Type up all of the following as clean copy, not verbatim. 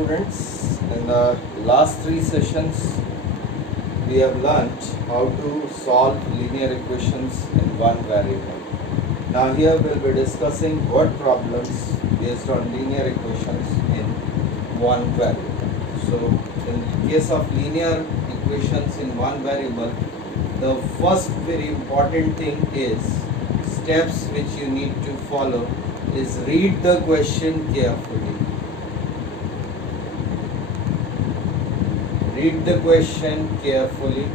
students. In the last three sessions, we have learnt how to solve linear equations in one variable. Now here we will be discussing word problems based on linear equations in one variable. So in case of linear equations in one variable, the first very important thing is steps which you need to follow is read the question carefully. Read the question carefully.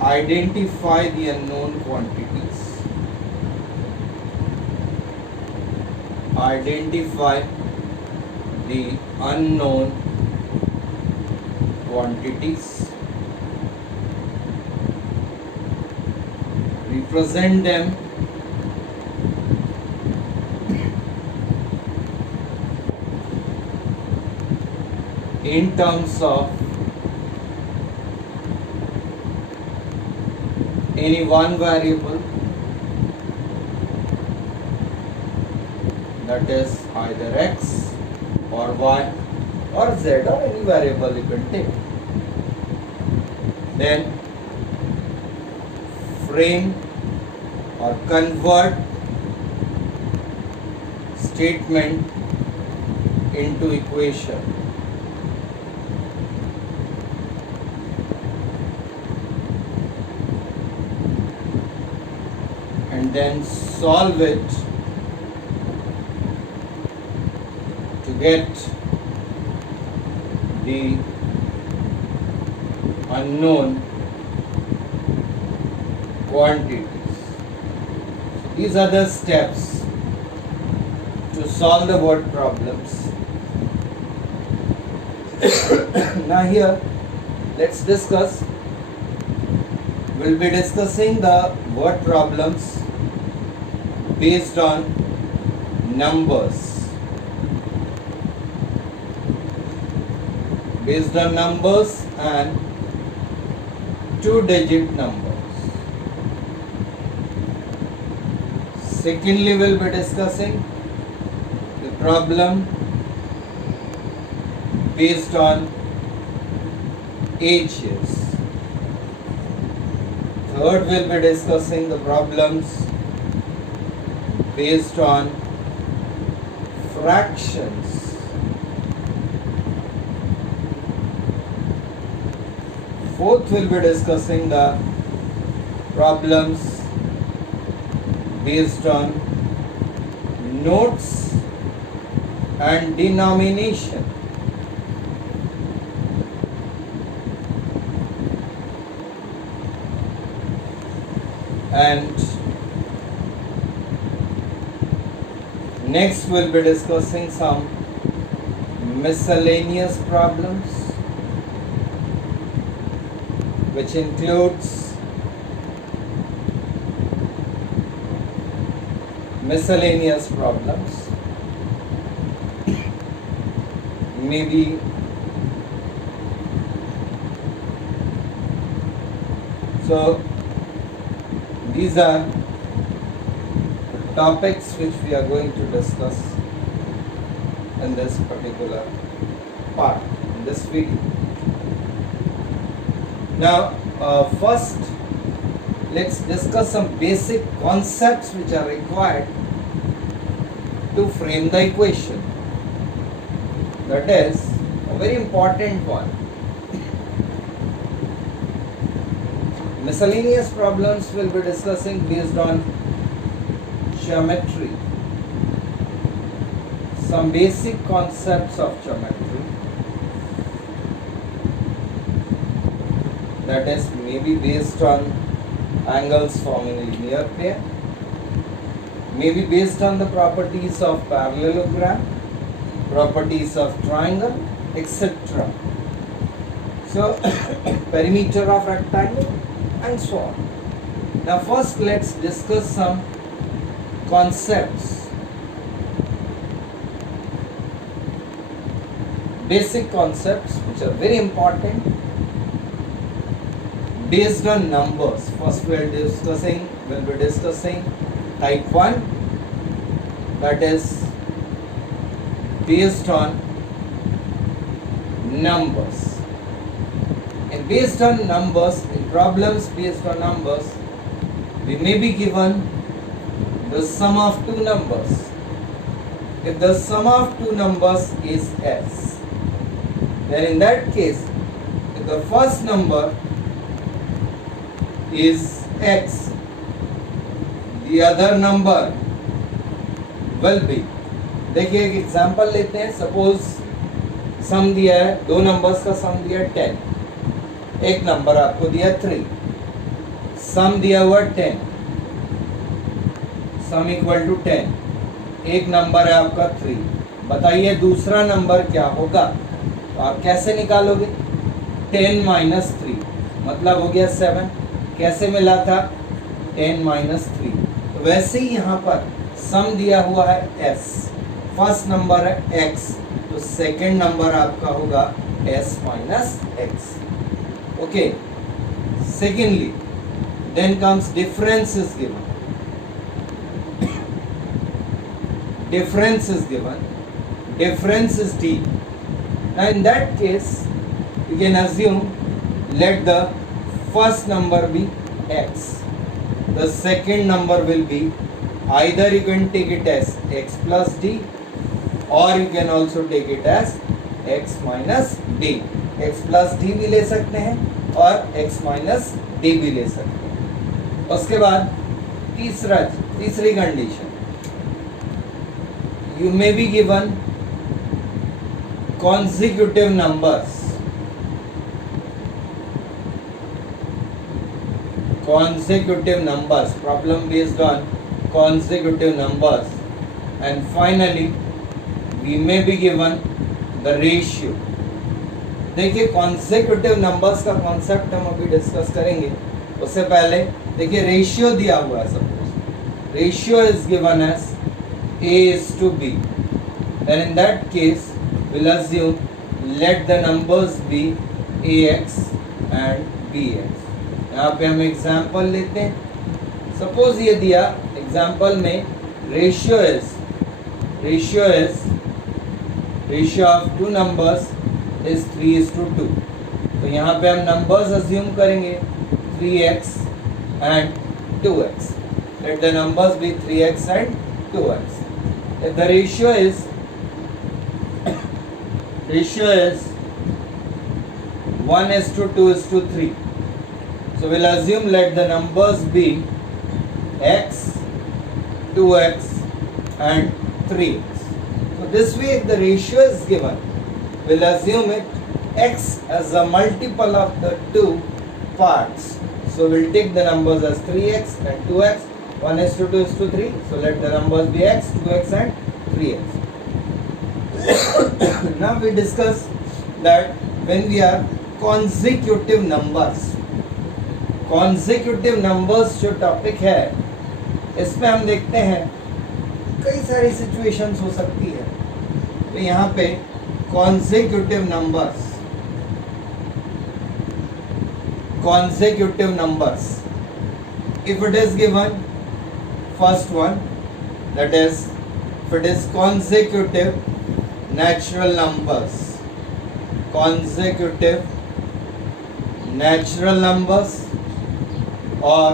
Identify the unknown quantities. Identify the unknown quantities. Represent them in terms of any one variable, that is either x or y or z or any variable you can take. Then frame or convert statement into equation. And then solve it to get the unknown quantities. These are the steps to solve the word problems. Now here, let's discuss. We'll be discussing the word problems based on numbers. Based on numbers and two-digit numbers. Secondly, we'll be discussing the problem based on ages. Third, we'll be discussing the problems based on fractions. Fourth, we'll be discussing the problems based on notes and denomination. And next we'll be discussing some miscellaneous problems, which includes miscellaneous problems, maybe so these are the topics which we are going to discuss in this particular part, in this video. Now, first, let's discuss some basic concepts which are required to frame the equation. That is a very important one. Miscellaneous problems will be discussing based on geometry, some basic concepts of geometry, that is maybe based on angles forming a linear pair, maybe based on the properties of parallelogram, properties of triangle, etc. So perimeter of rectangle and so on. Now first let's discuss some concepts, basic concepts which are very important based on numbers. First we'll be discussing type 1, that is based on numbers. And based on numbers, in problems based on numbers, we may be given the sum of two numbers. If the sum of two numbers is s, then in that case, if the first number is x, the other number will be, देखिए एक example लेते हैं. Suppose some दिया है, दो numbers का सम दिया है 10, एक नंबर आपको दिया 3, सम दिया हुआ 10, सम इक्वल टू 10, एक नंबर है आपका 3. बताइए दूसरा नंबर क्या होगा? तो आप कैसे निकालोगे? 10 माइनस 3 मतलब हो गया 7. कैसे मिला था? 10 माइनस 3. तो वैसे ही यहाँ पर सम दिया हुआ है s, फर्स्ट नंबर है x, तो सेकंड नंबर आपका होगा s minus x. Okay. Secondly, then comes difference is given. Difference is given. Difference is d. Now in that case, you can assume let the first number be x. The second number will be, either you can take it as x plus d, or you can also take it as x minus d. x plus d भी ले सकते हैं और x minus d भी ले सकते हैं. उसके बाद तीसरी condition, you may be given consecutive numbers. Consecutive numbers, problem based on consecutive numbers. And finally, we may be given the ratio. देखिए consecutive numbers का concept हम अभी डिस्कस करेंगे. उससे पहले देखिए रेशियो दिया हुआ है. Suppose ratio is given as a is to b, then in that case we'll assume let the numbers be ax and bx. यहाँ पे हम एग्जाम्पल लेते हैं. सपोज ये दिया एग्जाम्पल में ratio of two numbers is 3:2. तो यहाँ पे हम नंबर्स अज्यूम करेंगे 3x and 2x. Let the numbers be 3x and 2x. If the ratio is 1:2:3, so we'll assume let the numbers be x, 2x and 3x. So this way if the ratio is given, we'll assume it x as a multiple of the two parts. So we'll take the numbers as 3x and 2x. 1:2:3, so let the numbers be x, 2x and 3x. Now we discuss that when we are consecutive numbers जो topic है, इसमें हम देखते हैं कई सारी situations हो सकती है. तो यहाँ पे consecutive numbers, if it is given, first one, that is if it is consecutive natural numbers और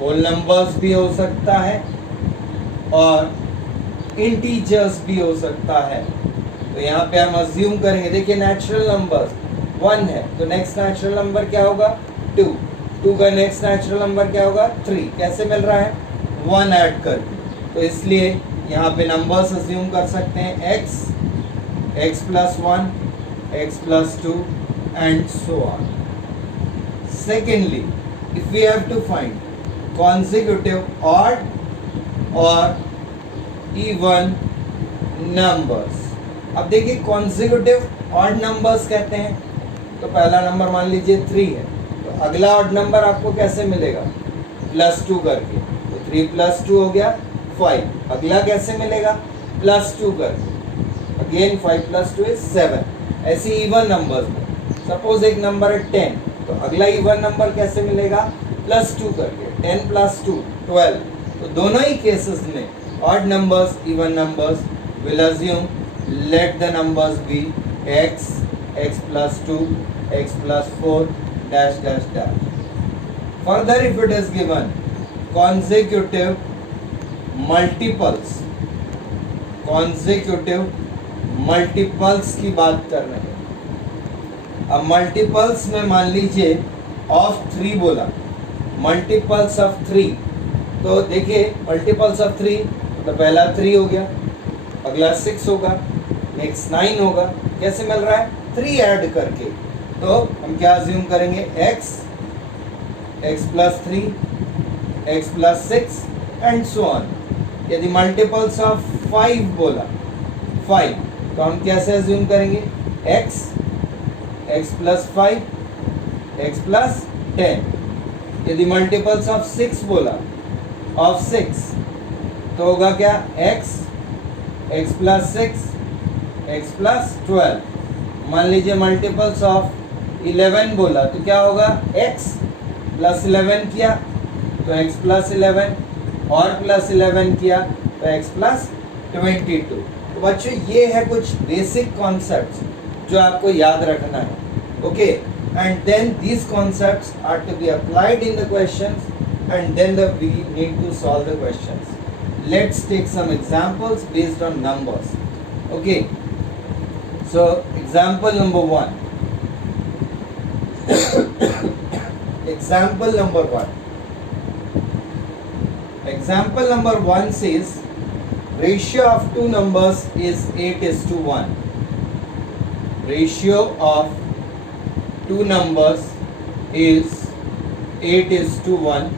whole numbers भी हो सकता है और integers भी हो सकता है. तो यहाँ पे हम अज्यूम करेंगे, देखिए नेचुरल नंबर 1 है, तो नेक्स्ट नेचुरल नंबर क्या होगा? 2 का नेक्स्ट नेचुरल नंबर क्या होगा? 3. कैसे मिल रहा है? 1 ऐड करके. तो इसलिए यहाँ पे नंबर्स अज्यूम कर सकते हैं x plus 1, x plus 2 and so on. Secondly, if we have to find consecutive odd or even numbers. अब देखिए consecutive odd numbers कहते हैं, तो पहला नंबर मान लीजिए 3 है, तो अगला odd नंबर आपको कैसे मिलेगा? +2 करके. 3 + 2 हो गया 5. अगला कैसे मिलेगा? +2 करके. Again 5 + 2 is 7. ऐसी इवन नंबर्स में सपोज एक नंबर है 10, तो अगला इवन नंबर कैसे मिलेगा? +2 करके. 10 + 2 12. तो दोनों ही केसेस में odd numbers even numbers will assume let the numbers be x, x plus 2, x plus 4, dash dash dash. Further, if it is given consecutive multiples की बात कर रहे हैं। अब मल्टीपल्स में मान लीजिए ऑफ 3 बोला, मल्टीपल्स ऑफ 3, तो देखिए मल्टीपल्स ऑफ 3 तो पहला 3 हो गया, अगला 6 होगा, नेक्स्ट 9 होगा। कैसे मिल रहा है? 3 ऐड करके। तो हम क्या अज्यूम करेंगे? x, x plus 3, x plus 6 and so on. यदि मल्टीपल्स ऑफ 5 बोला, 5, तो हम कैसे अज्यूम करेंगे? x, x plus 5, x plus 10। यदि मल्टीपल्स ऑफ 6 बोला, ऑफ 6, तो होगा क्या? x, x plus 6, x plus 12। मान लीजिए मल्टीपल्स ऑफ 11 बोला, तो क्या होगा? x plus 11 किया तो x plus 11, और प्लस 11 किया तो x plus 22। तो बच्चों ये है कुछ बेसिक कॉन्सेप्ट्स जो आपको याद रखना है। Okay, and then these concepts are to be applied in the questions and then we need to solve the questions. Let's take some examples based on numbers. Okay, so example number 1। Example number 1. Example number 1 says ratio of two numbers is 8:1. Ratio of two numbers is 8:1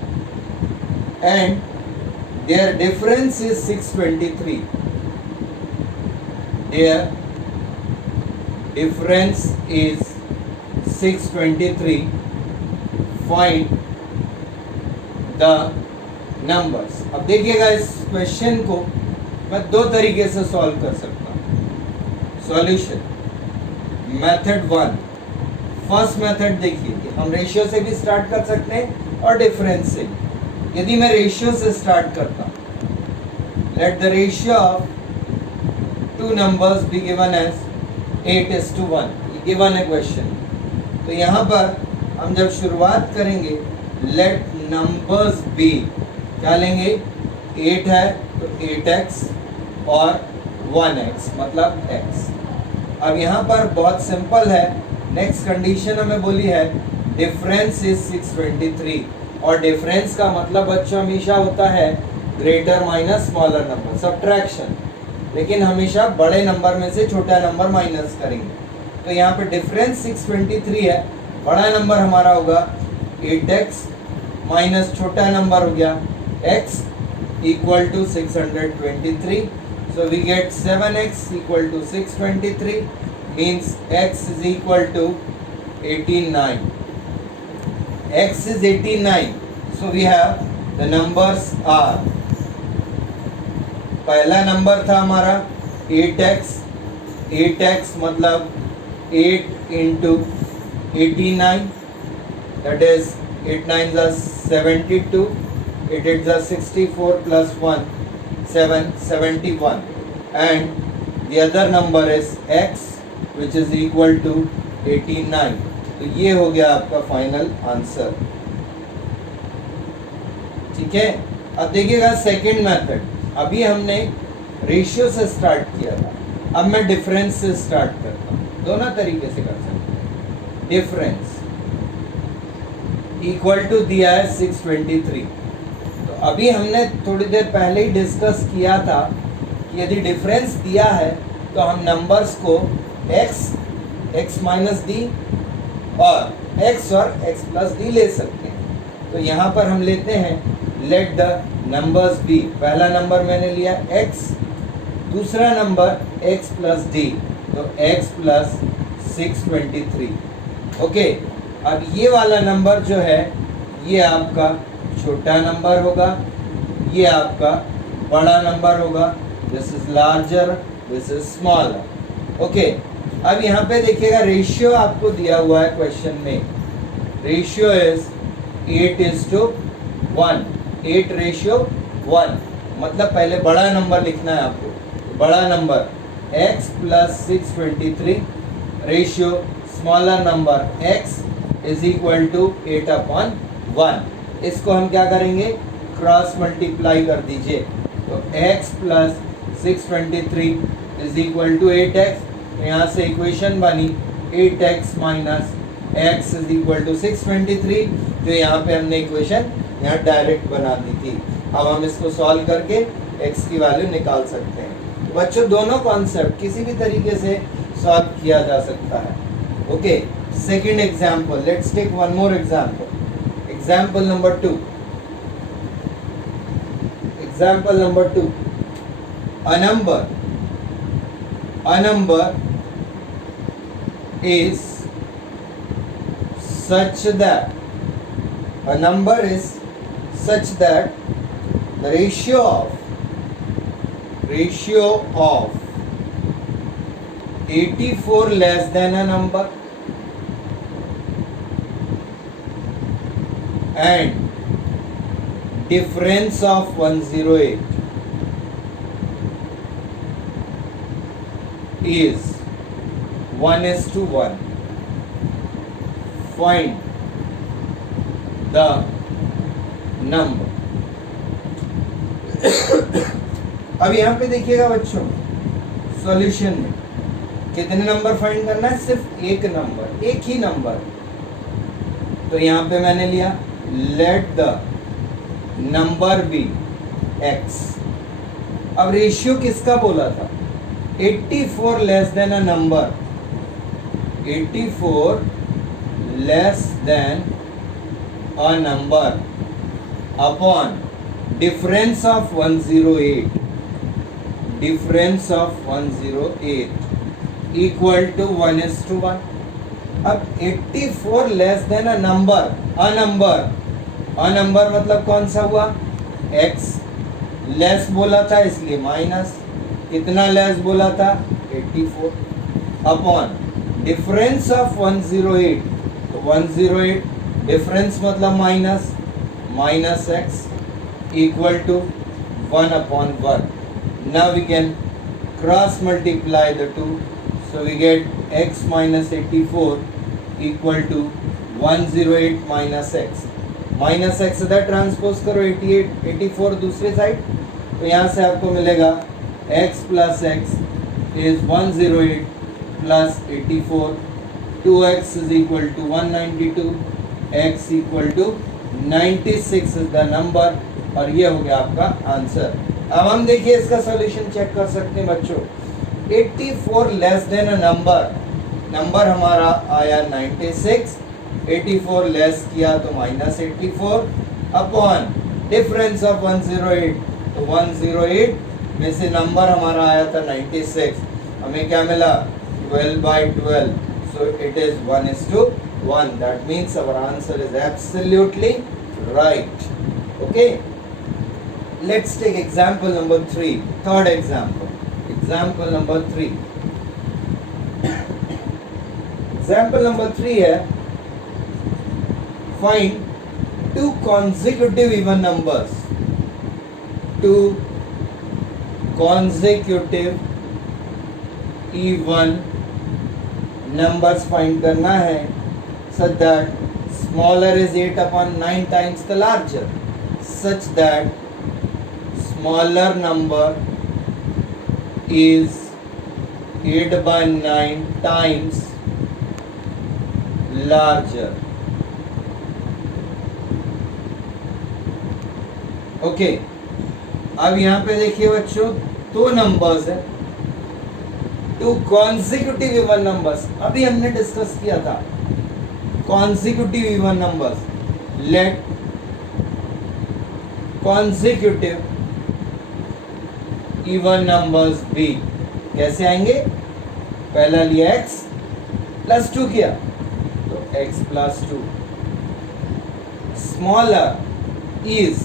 and their difference is 623. Their difference is 623. Find the numbers. अब देखिएगा इस question को मैं 2 तरीके से solve कर सकता हूँ। सॉल्यूशन मेथड 1, फर्स्ट मेथड देखिए कि हम रेशियो से भी स्टार्ट कर सकते हैं और डिफरेंस से भी। यदि मैं रेशियो से स्टार्ट करता हूँ, let the ratio of two numbers be given as 8:1, given है क्वेश्चन। तो यहाँ पर हम जब शुरुआत करेंगे, लेट नंबर्स बी, क्या लेंगे? 8 है तो 8x और 1x मतलब x। अब यहाँ पर बहुत सिंपल है। नेक्स्ट कंडीशन हमें बोली है डिफरेंस इज 623, और डिफरेंस का मतलब बच्चों हमेशा होता है greater minus smaller number, subtraction. लेकिन हमेशा बड़े नंबर में से छोटा नंबर माइनस करेंगे। तो यहाँ पे डिफरेंस 623 है, बड़ा नंबर हमारा होगा 8x माइनस छोटा नंबर हो गया x equal to 623। So we get 7x equal to 623 means x is equal to 89. x is 89. So we have the numbers are, पहला नंबर था हमारा 8x, 8x मतलब 8 into 89, that is 8 9s are 72, 8 8s are 64 plus 1 7 71, and the other number is x which is equal to 89. तो ये हो गया आपका final answer. ठीक है, अब देखिएगा सेकंड मेथड। अभी हमने रेशियो से स्टार्ट किया था, अब मैं डिफरेंस से स्टार्ट करता हूँ। दोनों तरीके से कर सकते हैं। डिफरेंस इक्वल टू दिया है 623। तो अभी हमने थोड़ी देर पहले ही डिस्कस किया था कि यदि डिफरेंस दिया है तो हम नंबर्स को x माइनस डी और x और x प्लस डी ले सकते हैं। तो यहाँ पर हम लेते हैं लेट द नंबर्स बी। पहला नंबर मैंने लिया x, दूसरा नंबर x प्लस डी, तो x प्लस 623। ओके, अब ये वाला नंबर जो है ये आपका छोटा नंबर होगा, ये आपका बड़ा नंबर होगा। This is larger, this is smaller. Okay, अब यहाँ पे देखिएगा रेशियो आपको दिया हुआ है क्वेश्चन में। रेशियो इज 8:1, 8:1, मतलब पहले बड़ा नंबर लिखना है आपको। तो बड़ा number x plus 623 ratio smaller number x is equal to 8/1। इसको हम क्या करेंगे, क्रॉस मल्टीप्लाई कर दीजिए। तो x plus 623 is equal to 8x। तो यहाँ से इक्वेशन बनी 8x minus x is equal to 623, जो यहाँ पे हमने इक्वेशन यहाँ डायरेक्ट बना दी थी। अब हम इसको सॉल्व करके x की वैल्यू निकाल सकते हैं। तो बच्चों दोनों कॉन्सेप्ट किसी भी तरीके से सॉल्व किया जा सकता है। Okay, second example, let's take one more example. Example number 2। Example number 2, a number is such that the ratio of 84 less than a number and difference of 108 is 1:1. Find the number. अब यहाँ पे देखिएगा बच्चों, solution में कितने number find करना है, सिर्फ एक नंबर, एक ही नंबर। तो यहाँ पे मैंने लिया let the number be x। अब रेशियो किसका बोला था, 84 less than a number, 84 less than a number upon difference of 108, difference of 108 equal to 1:1। अब 84 less than a number, a number मतलब कौन सा हुआ, x। लेस बोला था इसलिए माइनस, कितना लेस बोला था, 84 अपॉन डिफरेंस ऑफ 108। तो 108 डिफरेंस मतलब minus x equal to 1/1. Now we can cross multiply the two, so we get x minus 84 equal to 108 minus x। Minus x इधर ट्रांसपोज करो, 84 दूसरे साइड, तो यहाँ से आपको मिलेगा x plus x is 108 plus 84, 2x is equal to 192, x equal to 96 is the number, और ये हो गया आपका आंसर। अब हम देखिए इसका सॉल्यूशन चेक कर सकते हैं बच्चों। 84 लेस देन अ नंबर हमारा आया 96, 84 लेस किया तो -84 अपॉन डिफरेंस ऑफ 108, तो 108 में से नंबर हमारा आया था 96, हमें क्या मिला 12/12, so it is 1:1। that means our answer is absolutely right। okay, let's take example number 3, third example number 3। example number 3 है, find two consecutive even numbers, two consecutive even numbers find करना है, such that smaller is 8/9 times the larger, such that smaller number is 8/9 times larger। Okay, अब यहाँ पे देखिए बच्चों दो numbers है, टू कॉन्जिक्यूटिव इवन नंबर्स। अभी हमने डिस्कस किया था consecutive even numbers. Let consecutive even numbers be, कैसे आएंगे, पहला लिया x प्लस 2 किया तो x plus 2, smaller is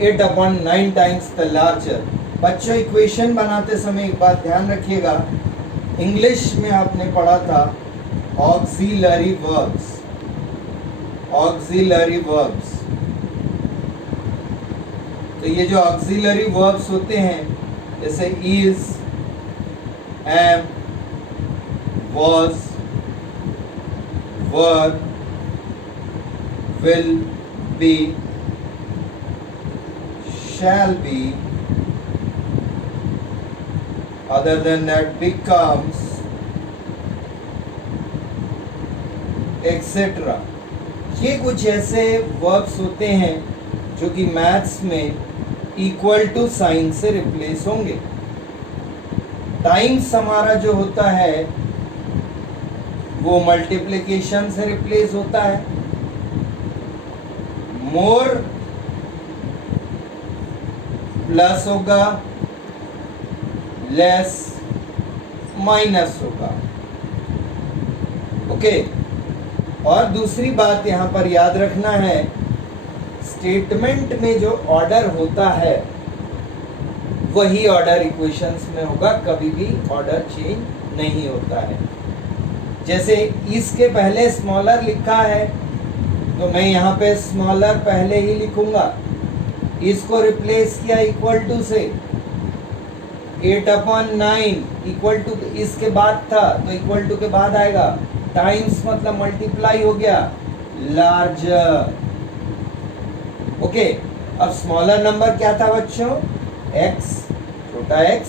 8/9 times the larger. बच्चों इक्वेशन बनाते समय एक बात ध्यान रखिएगा, इंग्लिश में आपने पढ़ा था ऑक्सिलरी वर्ब्स, ऑक्सिलरी वर्ब्स। तो ये जो ऑक्सिलरी वर्ब्स होते हैं जैसे is, am, was, were, will be, shall be, other than that becomes, etc. ये कुछ ऐसे वर्ब्स होते हैं जो कि मैथ्स में इक्वल टू साइन से रिप्लेस होंगे. टाइम्स हमारा जो होता है वो मल्टीप्लिकेशन से रिप्लेस होता है. मोर प्लस होगा, लेस माइनस होगा. ओके. और दूसरी बात यहां पर याद रखना है, स्टेटमेंट में जो ऑर्डर होता है वही ऑर्डर इक्वेशंस में होगा, कभी भी ऑर्डर चेंज नहीं होता है. जैसे इसके पहले स्मॉलर लिखा है तो मैं यहाँ पे स्मॉलर पहले ही लिखूंगा. इसको रिप्लेस किया इक्वल टू से, 8/9 इक्वल टू इसके बाद था तो इक्वल टू के बाद आएगा. टाइम्स मतलब मल्टीप्लाई हो गया, लार्जर. ओके. अब स्मॉलर नंबर क्या था बच्चों? x, छोटा x.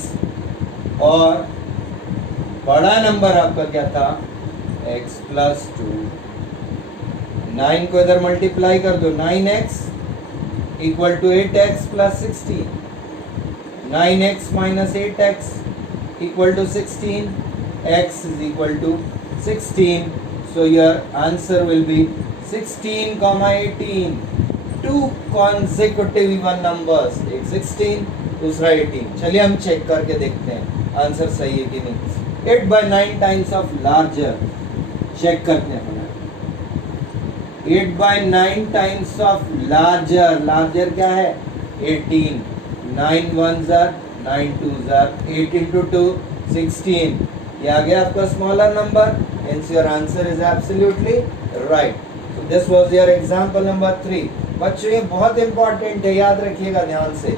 और बड़ा नंबर आपका क्या था? x+2. 9 को इधर मल्टीप्लाई कर दो, 9x equal to 8x plus 16. 9x minus 8x equal to 16. x is equal to 16. So your answer will be 16, 18. Two consecutive even numbers. एक 16, दूसरा 18. चलिए हम चेक करके देखते हैं आंसर सही है कि नहीं. 8/9 टाइम्स ऑफ लार्जर चेक करते हैं. 8/9 टाइम्स ऑफ लार्जर. लार्जर क्या है? 18. 9 1s are 9 2s are 8 into 2 16. ये आ गया आपका smaller number. Hence your answer is absolutely right. So this was your example number 3. बच्चों ये बहुत इंपॉर्टेंट है, याद रखिएगा ध्यान से.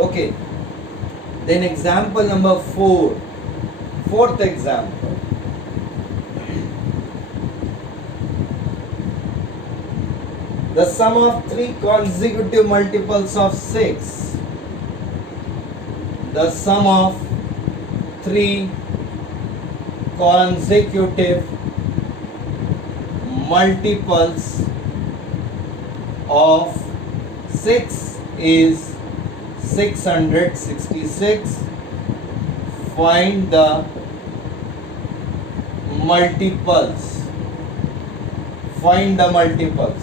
Okay. Then example number 4. Fourth example. The sum of 3 consecutive multiples of 6. The sum of 3 consecutive multiples of 6 is 666. Find the multiples. Find the multiples.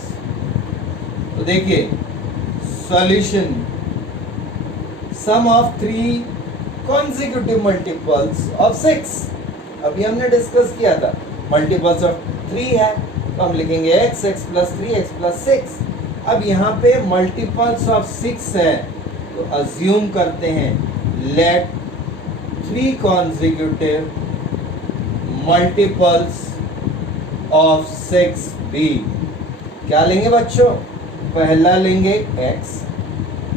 तो देखिए solution. Sum of 3 consecutive multiples of 6. अभी हमने discuss किया था multiples of 3 है तो हम लिखेंगे x, x+3, x+6. अब यहाँ पे मल्टीपल्स ऑफ 6 है तो अज्यूम करते हैं late 3 consecutive multiples of 6 be. क्या लेंगे बच्चों? पहला लेंगे x,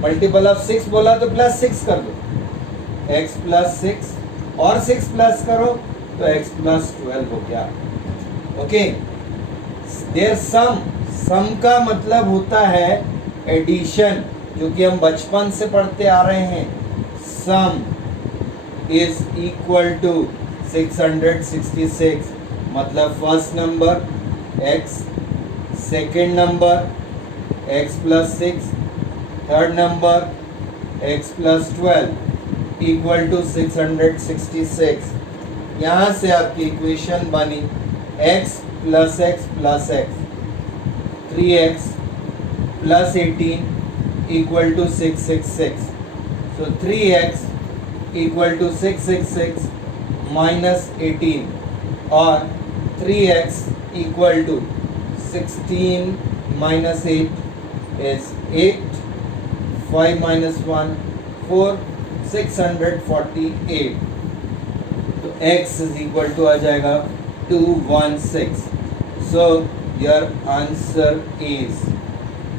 मल्टीपल ऑफ 6 बोला तो +6 कर दो, x+6 और 6 प्लस करो तो x+12 हो गया. ओके. देयर सम का मतलब होता है एडिशन, जो कि हम बचपन से पढ़ते आ रहे हैं. सम इज इक्वल टू 666 मतलब first number x, second number x+6, third number x+12 equal to 666. यहाँ से आपकी इक्वेशन बनी x + x + x, 3x + 18 equal to 666. So 3x equal to 666 minus 18 और 3x equal to 16 minus 8 is 8. 5 minus 1 4, 648. तो x is equal to आ जाएगा 216. So your answer is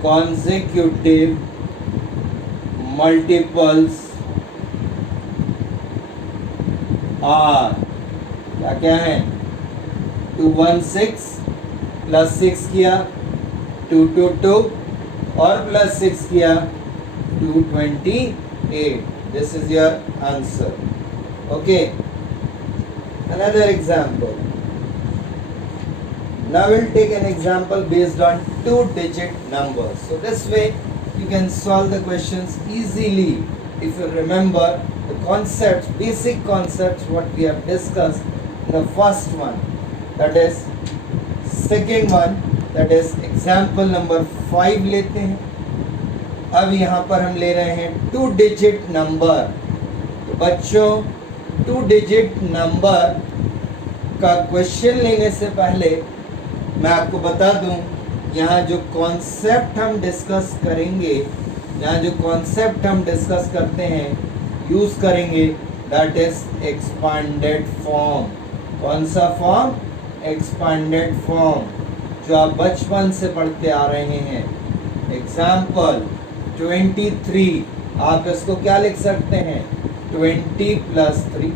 consecutive multiples are क्या क्या है 216 प्लस 6 किया 222 और प्लस 6 किया 228. This is your answer. Okay. Another example. Now we'll take an example based on 2-digit numbers. So this way you can solve the questions easily if you remember the concepts, basic concepts what we have discussed in the first one. That is second one. That is example number 5 लेते हैं. अब यहाँ पर हम ले रहे हैं 2-digit number. तो बच्चों 2-digit नंबर का क्वेश्चन लेने से पहले मैं आपको बता दूं, यहाँ जो कॉन्सेप्ट हम डिस्कस करेंगे, यहाँ जो कॉन्सेप्ट हम डिस्कस करते हैं यूज़ करेंगे दैट इज एक्सपांडेड फॉर्म. कौन सा फॉर्म? एक्सपांडेड फॉर्म, जो आप बचपन से पढ़ते आ रहे हैं. एग्जाम्पल 23, आप इसको क्या लिख सकते हैं 20 प्लस 3.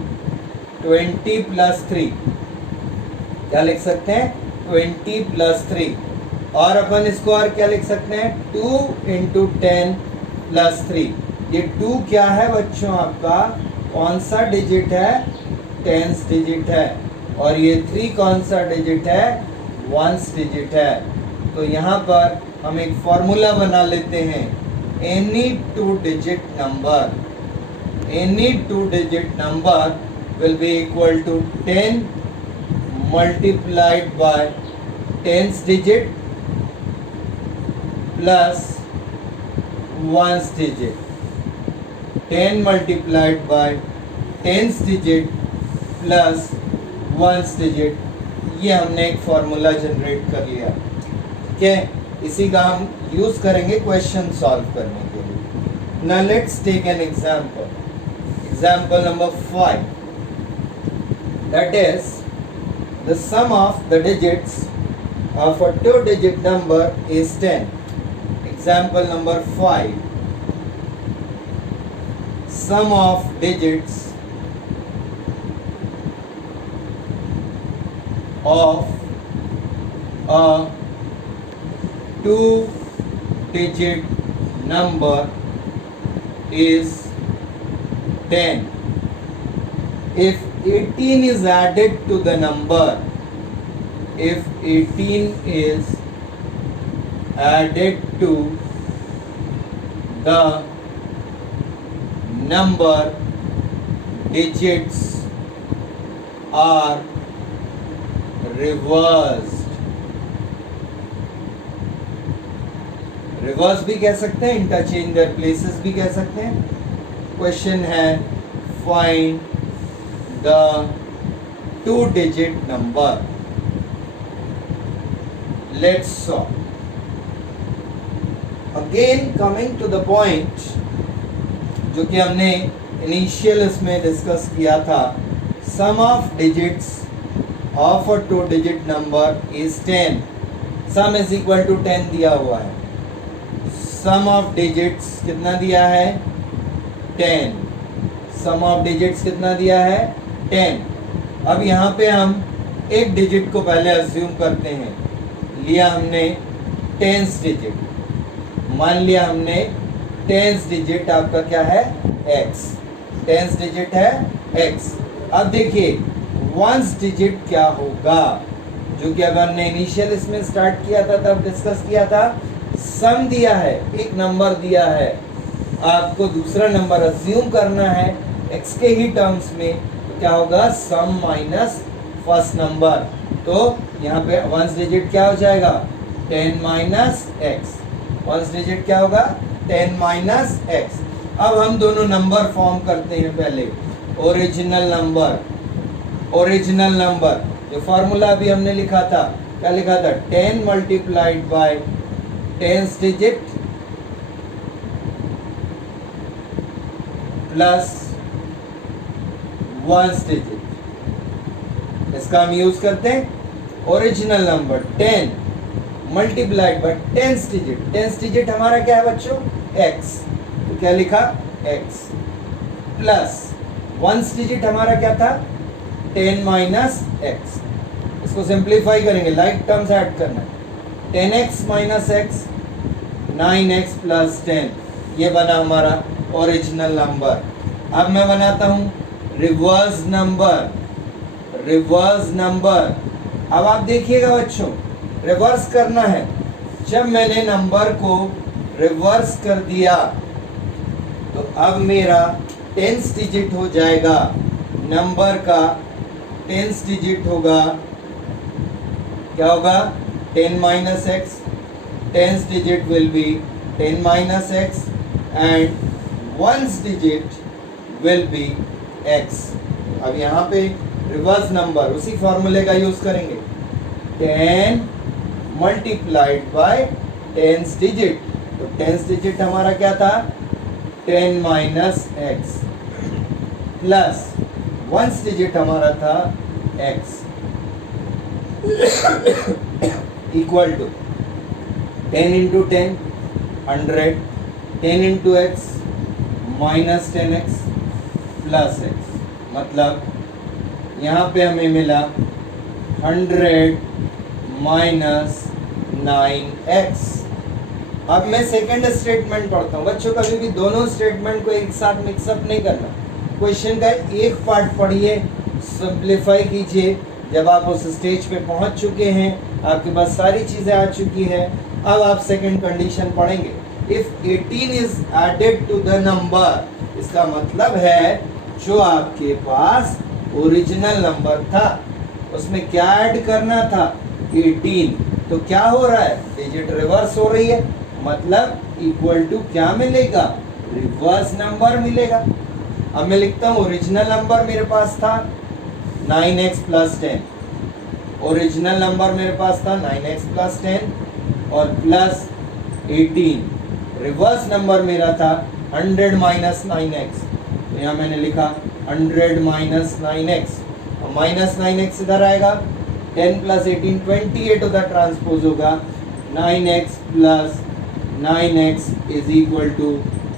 20 प्लस 3 क्या लिख सकते हैं 20 प्लस 3. और अपन इसको और क्या लिख सकते हैं 2 इंटू 10 प्लस 3. ये 2 क्या है बच्चों आपका कौन सा डिजिट है 10th डिजिट है. और ये 3 कौन सा डिजिट है 1st डिजिट है. तो यहाँ पर हम एक फॉर्मूला बना लेते हैं. Any 2-digit number will be equal to 10 multiplied by 10th digit plus 1st digit. 10 multiplied by 10th digit plus 1st digit. ये हमने एक फॉर्मूला जनरेट कर लिया. ठीक है, इसी का हम यूज करेंगे क्वेश्चन सॉल्व करने के लिए. Now let's take an example. Example number 5. That is the sum of the digits of a 2-digit number is 10. Example number 5. Sum of digits of a 2-digit number is 10. If 18 is added to the number, if 18 is added to the number, digits are reversed. Reverse भी कह सकते हैं, interchange there places भी कह सकते हैं. Question है find the 2-digit number. Let's solve. Again coming to the point जो कि हमने इनिशियल इसमें डिस्कस किया था. Sum of digits of a 2-digit number is 10. Sum is equal to 10 दिया हुआ है. सम ऑफ डिजिट्स कितना दिया है 10. सम ऑफ डिजिट्स कितना दिया है 10. अब यहाँ पे हम एक डिजिट को पहले अज्यूम करते हैं. लिया हमने 10th डिजिट. मान लिया हमने 10th डिजिट आपका क्या है x. 10th डिजिट है x. अब देखिए 1st डिजिट क्या होगा, जो कि अब हमने इनिशियल इसमें स्टार्ट किया था तब डिस्कस किया था. सम दिया है, एक नंबर दिया है, आपको दूसरा नंबर अज्यूम करना है x के ही टर्म्स में. तो क्या होगा सम माइनस फर्स्ट नंबर. तो यहाँ पे 1st डिजिट क्या हो जाएगा 10 माइनस एक्स. 1st डिजिट क्या होगा 10 माइनस एक्स. अब हम दोनों नंबर फॉर्म करते हैं. पहले ओरिजिनल नंबर जो फॉर्मूला अभी हमने लिखा था, क्या लिखा था 10 multiplied by 10th digit plus 1st digit. इसका हम यूज करते हैं original number 10 multiplied by 10th digit. 10th digit हमारा क्या है बच्चों x. तो क्या लिखा x प्लस 1st डिजिट हमारा क्या था 10 माइनस एक्स, इसको सिंप्लीफाई करेंगे, लाइक टर्म्स ऐड करना है, 10x minus x, 9x plus 10, ये बना हमारा ओरिजिनल नंबर। अब मैं बनाता हूँ रिवर्स नंबर, रिवर्स नंबर। अब आप देखिएगा बच्चों, रिवर्स करना है, जब मैंने नंबर को रिवर्स कर दिया तो अब मेरा 10th डिजिट हो जाएगा, नंबर का 10th डिजिट होगा, क्या होगा, 10 minus x, 10th digit will be 10 minus x and 1st digit will be x। अब यहाँ पे रिवर्स नंबर उसी फॉर्मूले का यूज करेंगे, 10 मल्टीप्लाइड बाय 10th डिजिट, तो 10th डिजिट हमारा क्या था, 10 minus x, plus 1st digit हमारा था x, equal to 10 into 10 100, 10 into x minus 10x plus x, मतलब यहाँ पे हमें मिला 100 माइनस 9x। अब मैं सेकंड स्टेटमेंट पढ़ता हूँ बच्चों, कभी भी दोनों स्टेटमेंट को एक साथ मिक्सअप नहीं करना, क्वेश्चन का एक पार्ट पढ़िए, सिंप्लीफाई कीजिए, जब आप उस स्टेज पे पहुंच चुके हैं, आपके पास सारी चीज़ें आ चुकी है, अब आप सेकंड कंडीशन पढ़ेंगे, if 18 is added to the number, इसका मतलब है जो आपके पास ओरिजिनल नंबर था उसमें क्या ऐड करना था, 18, तो क्या हो रहा है, डिजिट रिवर्स हो रही है, मतलब इक्वल टू क्या मिलेगा, रिवर्स नंबर मिलेगा। अब मैं लिखता हूँ ओरिजिनल नंबर मेरे पास था 9x प्लस 10, ओरिजिनल नंबर मेरे पास था 9x प्लस 10 और प्लस 18, रिवर्स नंबर मेरा था 100 माइनस 9x, तो यहाँ मैंने लिखा 100 माइनस 9x, और माइनस 9x इधर आएगा, 10 प्लस 18 28 उधर ट्रांसपोज होगा, 9x plus 9x is equal to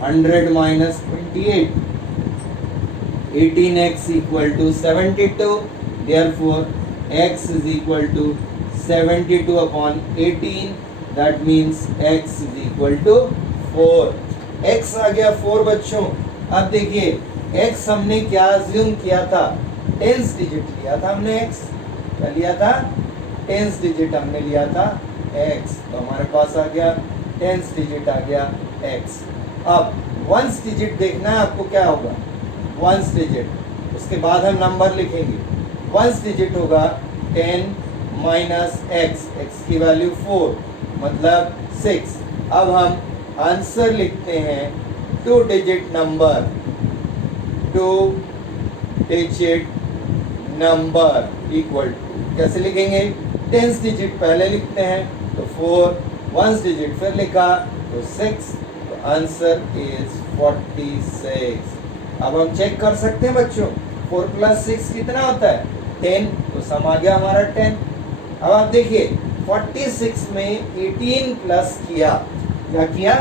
100 minus 28, 18x equal to 72, therefore x is equal to 72 upon 18, that means x is equal to 4। x आ गया 4 बच्चों। अब देखिए x हमने क्या अज्यूम किया था, 10th डिजिट लिया था हमने, x क्या लिया था, 10th डिजिट हमने लिया था x, तो हमारे पास आ गया 10th डिजिट आ गया x। अब 1st डिजिट देखना है आपको, क्या होगा 1st डिजिट, उसके बाद हम नंबर लिखेंगे, 1st डिजिट होगा 10 माइनस x, x की वैल्यू 4 मतलब 6। अब हम आंसर लिखते हैं 2 digit number, 2 digit number equal to, कैसे लिखेंगे, 10th डिजिट पहले लिखते हैं तो 4, 1st डिजिट फिर लिखा तो 6, तो आंसर इज 46। अब हम चेक कर सकते हैं बच्चों, 4 प्लस 6 कितना होता है, 10, तो सम आ गया हमारा 10। अब आप देखिए 46 में 18 प्लस किया, क्या किया,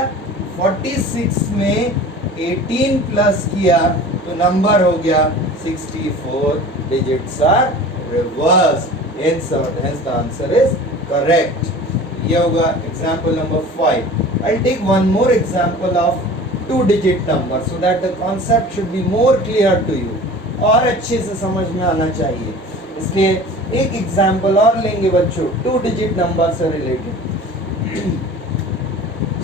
46 में 18 प्लस किया तो नंबर हो गया 64, digits are reverse, hence the answer is correct। ये होगा example number 5। I'll take one more example of 2-digit number so that the concept should be more clear to you, और अच्छे से समझ में आना चाहिए, इसलिए एक एग्जाम्पल और लेंगे बच्चों 2-digit नंबर से रिलेटेड।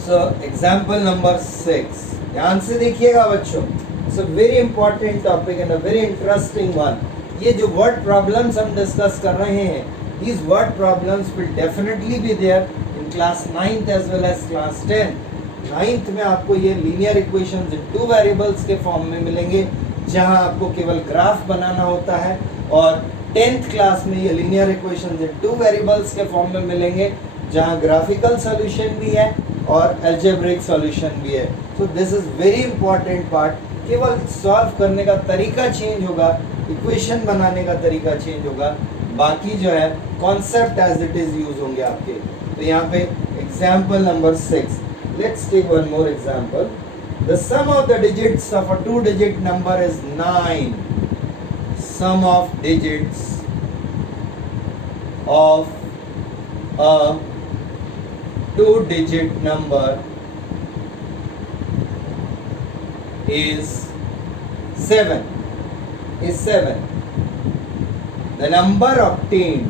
सो एग्जाम्पल नंबर 6, ध्यान से देखिएगा बच्चों, it's a very important topic and a very interesting one. ये जो वर्ड प्रॉब्लम्स हम डिस्कस कर रहे हैं, these word problems will definitely be there in class 9th as well as class 10th। 9th में आपको ये लीनियर इक्वेशंस इन 2 variables के फॉर्म में मिलेंगे, जहां आपको केवल ग्राफ बनाना होता है, और 10th क्लास में ये लीनियर इक्वेशंस इन 2 वेरिएबल्स के फॉर्म में मिलेंगे, जहां ग्राफिकल सॉल्यूशन भी है और अलजेब्रिक सॉल्यूशन भी है। So this is very important part, केवल सॉल्व करने का तरीका चेंज होगा, इक्वेशन बनाने का तरीका चेंज होगा, बाकी जो है concept as it is use होंगे आपके। तो यहाँ पे example number 6, let's take one more example. The sum of the digits of a 2-digit number is 9। sum of digits of a two-digit number is 7. The number obtained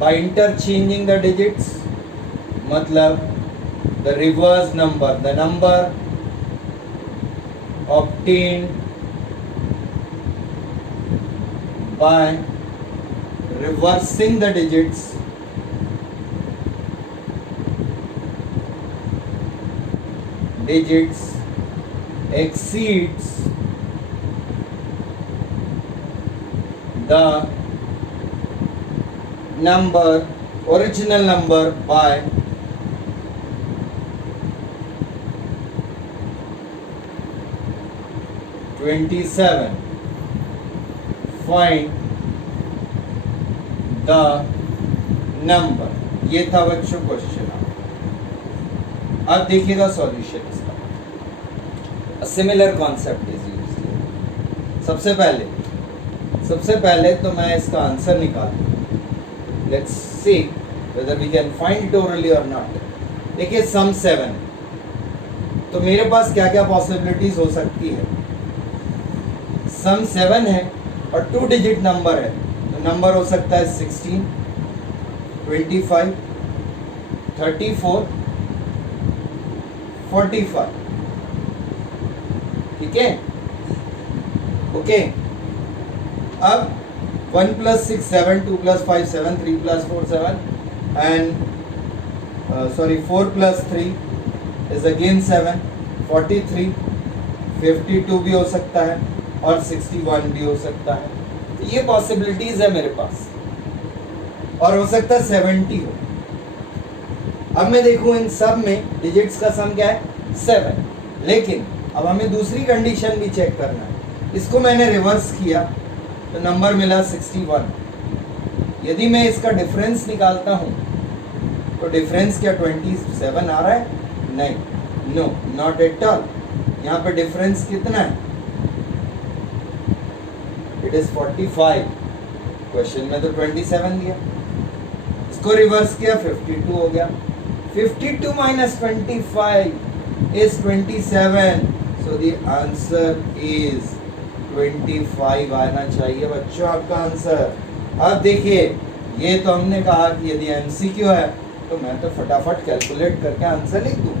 by interchanging the digits, मतलब the reverse number, the number obtained by reversing the digits exceeds the original number by 27. Find the number. ये था बच्चों question. अब देखिएगा solution इसका। Similar concept is used. सबसे पहले तो मैं इसका आंसर निकालूं। Let's see whether we can find it orally और नॉट। देखिए सम 7, तो मेरे पास क्या क्या पॉसिबिलिटीज हो सकती है। सम 7 है और 2 डिजिट नंबर है, तो नंबर हो सकता है 16, 25, 34, 45। ठीक है, ओके। अब 1 + 6 7, 2 + 5 7, 3 + 4 7 and 4 + 3 is again 7, 43, 52 भी हो सकता है और 61 भी हो सकता है। तो ये पॉसिबिलिटीज है मेरे पास, और हो सकता है 70 हो। अब मैं देखूं इन सब में डिजिट्स का सम क्या है 7, लेकिन अब हमें दूसरी कंडीशन भी चेक करना है। इसको मैंने रिवर्स किया तो नंबर मिला 61। यदि मैं इसका डिफरेंस निकालता हूं तो डिफरेंस क्या 27 आ रहा है? नहीं, नो, नॉट एट ऑल। यहाँ पे डिफरेंस कितना है? It is 45। क्वेश्चन में तो 27 दिया, इसको रिवर्स किया 52 हो गया। 52 - 25 is 27, so the answer is 25 आना चाहिए बच्चों आपका आंसर। अब देखिए, ये तो हमने कहा कि यदि MCQ है तो मैं तो फटाफट कैलकुलेट करके आंसर लिख दूं,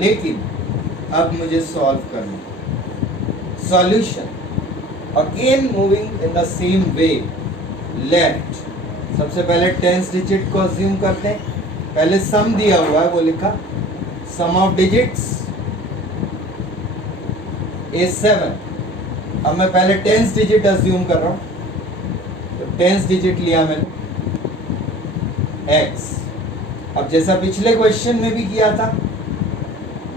लेकिन अब मुझे सॉल्व करना। Solution again moving in the same way. Let सबसे पहले 10th डिजिट को अज्यूम करते हैं। पहले सम दिया हुआ है, वो लिखा सम ऑफ डिजिट्स इज 7। अब मैं पहले 10th डिजिट अज्यूम कर रहा हूं, तो 10th डिजिट लिया मैंने x। अब जैसा पिछले क्वेश्चन में भी किया था,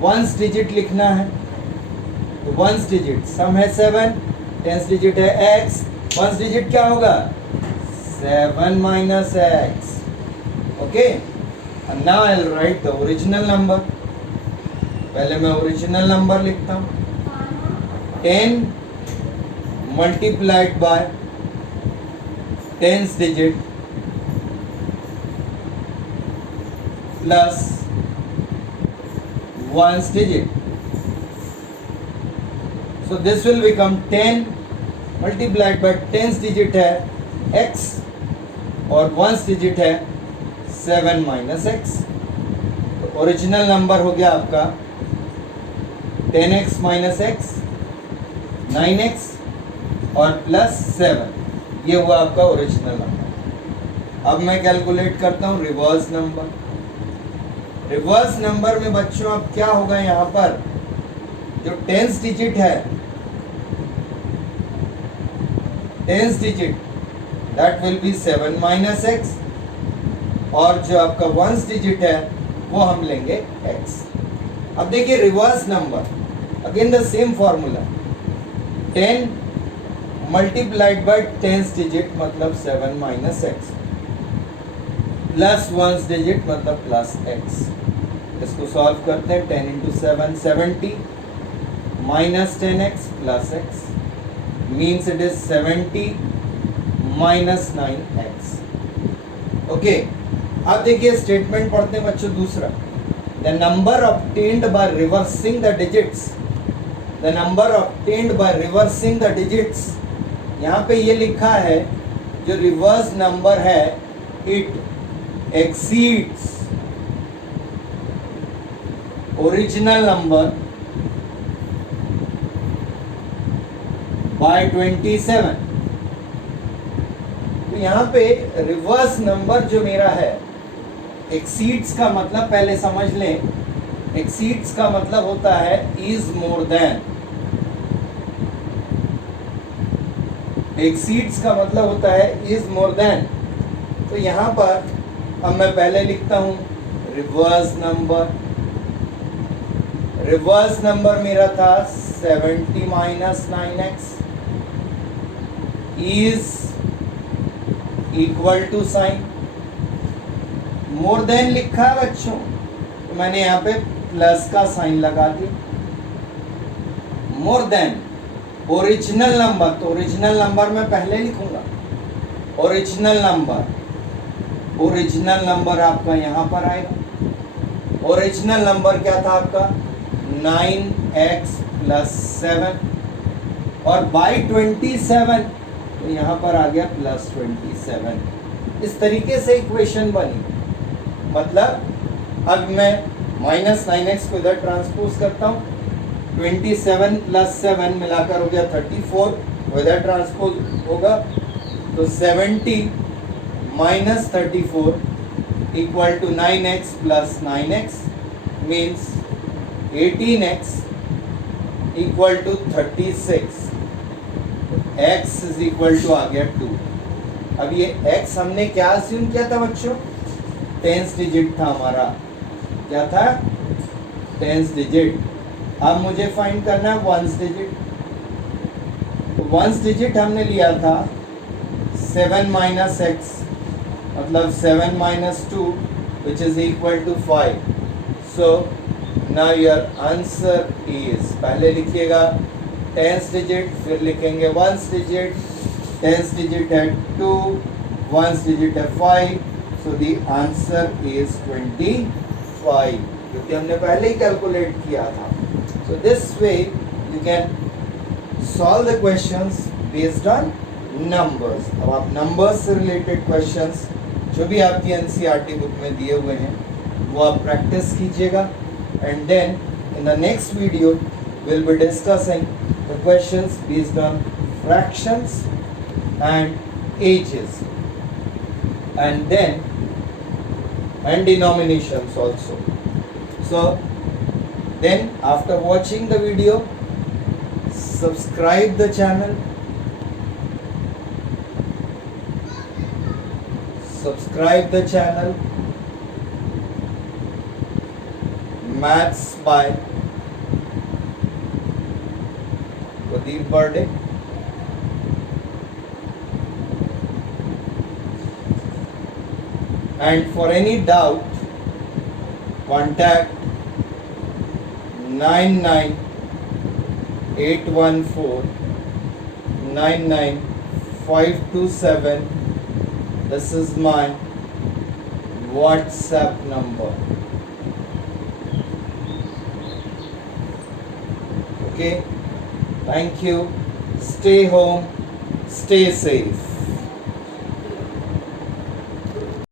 1st डिजिट लिखना है, तो 1st डिजिट सम है 7, 10th डिजिट है x, 1st डिजिट क्या होगा 7 - x। Okay, and now I'll write the original number। पहले मैं ओरिजिनल नंबर लिखता हूं, 10 multiplied by 10th digit plus 1st digit। So this will become 10 multiplied by 10th digit है x और 1st digit है 7 - x। तो ओरिजिनल नंबर हो गया आपका 10x - x, 9x और +7। ये हुआ आपका ओरिजिनल नंबर। अब मैं कैलकुलेट करता हूँ रिवर्स नंबर। रिवर्स नंबर में बच्चों अब क्या होगा, यहाँ पर जो 10th डिजिट है, 10th digit that will be 7 - x, और जो आपका 1st डिजिट है वो हम लेंगे x। अब देखिए reverse number, again the same formula, 10 multiplied by 10th digit मतलब 7 - x प्लस 1st digit मतलब प्लस x। इसको सॉल्व करते हैं, 10 × 7 70 - 10x plus x means it is 70 minus 9x. Okay, अब देखिए स्टेटमेंट पढ़ते हैं बच्चों दूसरा. The number obtained by reversing the digits, the number obtained by reversing the digits, यहाँ पे ये लिखा है जो रिवर्स नंबर है it exceeds original number by 27. तो यहाँ पे रिवर्स नंबर जो मेरा है, एक्सीड्स का मतलब पहले समझ लें, एक्सीड्स का मतलब होता है इज मोर देन. एक्सीड्स का मतलब होता है इज मोर देन. तो यहाँ पर अब मैं पहले लिखता हूँ रिवर्स नंबर. रिवर्स नंबर मेरा था 70 minus 9x is equal to sign. More than लिखा है बच्चों, तो मैंने यहाँ पे प्लस का साइन लगा दिया. मोर देन ओरिजिनल नंबर, तो ओरिजिनल नंबर मैं पहले लिखूंगा. ओरिजिनल नंबर आपका यहाँ पर आएगा. ओरिजिनल नंबर क्या था आपका 9x प्लस 7 और बाई 27, तो यहाँ पर आ गया प्लस 27. इस तरीके से इक्वेशन बनी. मतलब अब मैं माइनस 9x को इधर ट्रांसपोज करता हूँ, 27 प्लस 7 मिलाकर हो गया 34, वो इधर ट्रांसपोज होगा, तो 70 minus 34 equal to 9x plus 9x means 18x equal to 36. x is equal to आ गया 2. अब ये x हमने क्या अस्यूम किया था बच्चों, 10th डिजिट था हमारा. क्या था 10th डिजिट. अब मुझे फाइंड करना है 1st डिजिट. तो 1st डिजिट हमने लिया था 7 माइनस x, मतलब 7 minus 2 which is equal to 5. So now your answer is, पहले लिखिएगा 10th डिजिट, फिर लिखेंगे 1st डिजिट. 10th डिजिट है 2, 1st डिजिट है 5, सो द आंसर इज 25, क्योंकि हमने पहले ही कैलकुलेट किया था. So this way you can solve the questions based on numbers. अब आप नंबर्स से रिलेटेड क्वेश्चंस जो भी आपकी एनसीईआरटी बुक में दिए हुए हैं वो आप प्रैक्टिस कीजिएगा. And then in the next video we'll be discussing the questions based on fractions and ages and denominations also. So then after watching the video, subscribe the channel, Maths by Pradeep Burde. And for any doubt, contact 99814 This is my WhatsApp number. Okay. Thank you. Stay home. Stay safe.